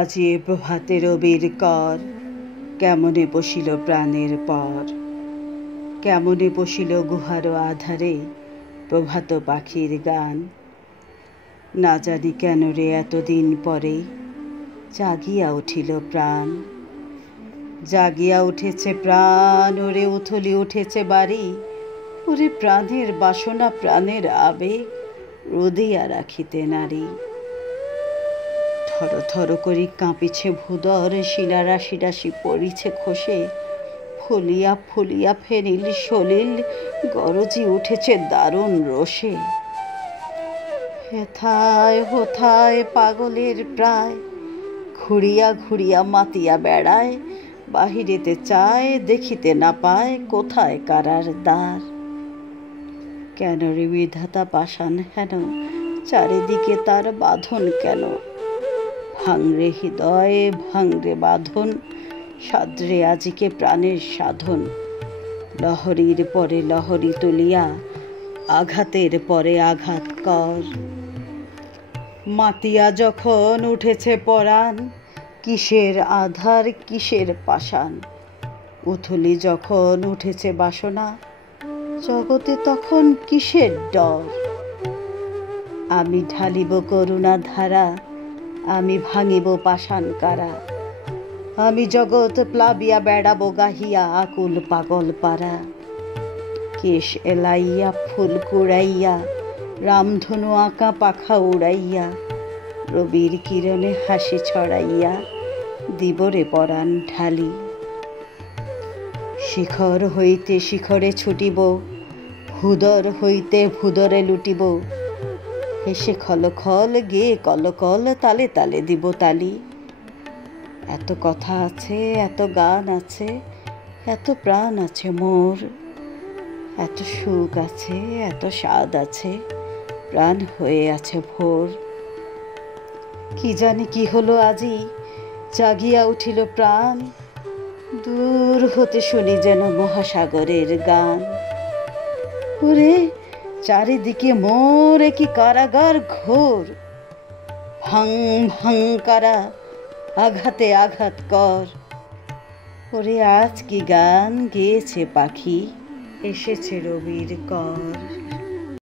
আজি এ প্রভাতে রবির কর, কেমনে বসিল প্রাণের পর। কেমনে বসিল গুহার আধারে প্রভাত পাখির গান। না জানি কেন রে এতদিন পরে জাগিয়া উঠিল প্রাণ। জাগিয়া উঠেছে প্রাণ, ওরে উথলি উঠেছে বাড়ি। ওরে প্রাণের বাসনা প্রাণের আবেগ রোদিয়া রাখিতে নারী। থর থর করি কাঁপিছে ভূদর, শিলা রাশি রাশি পড়িছে খসে। ফুলিয়া ফুলিয়া ফেনিল সলিল গরজি উঠেছে দারুণ রোষে। হেথায় হোথায় পাগলের প্রায়, ঘুরিয়া ঘুরিয়া মাতিয়া বেড়ায়। বাহিরেতে চায় দেখিতে না পায় কোথায় কারার দ্বার। কেন রে বিধাতা পাষাণ হেন, চারিদিকে তার বাঁধন কেন। ভাঙরে হৃদয়ে ভাঙরে বাঁধন, সাদ্রে আজিকে প্রাণের সাধন। লহরীর পরে লহরী তুলিয়া আঘাতের পরে আঘাত কর। মাতিয়া যখন উঠেছে পরাণ, কিসের আধার কিসের পাষাণ। উথলি যখন উঠেছে বাসনা, জগতে তখন কিসের ডর। আমি ঢালিব করুণা ধারা, আমি ভাঙিব পাষাণ কারা। আমি জগৎ প্লাবিয়া বেড়াবো গাহিয়া আকুল পাগল পারা। কেশ এলাইয়া ফুল কুড়াইয়া, রামধনু আঁকা পাখা উড়াইয়া। রবির কিরণে হাসি ছড়াইয়া দিবরে পরাণ ঢালি। শিখর হইতে শিখরে ছুটিব, ভূদর হইতে ভূদরে লুটিব। হেসে খল খল গেয়ে কলকল, তালে তালে দিব তালি। এত কথা আছে এত গান আছে, এত প্রাণ আছে মোর। এত সুখ আছে এত স্বাদ আছে, প্রাণ হয়ে আছে ভোর। কি জানি কি হলো আজি, জাগিয়া উঠিল প্রাণ। দূর হতে শুনি যেন মহাসাগরের গান। ওরে চারিদিকে মোর কি কারাগার ঘোর। ভাং ভাং কারা, আঘাতে আঘাত কর। ওরে আজ কি গান গেয়েছে পাখি, এসেছে রবির কর।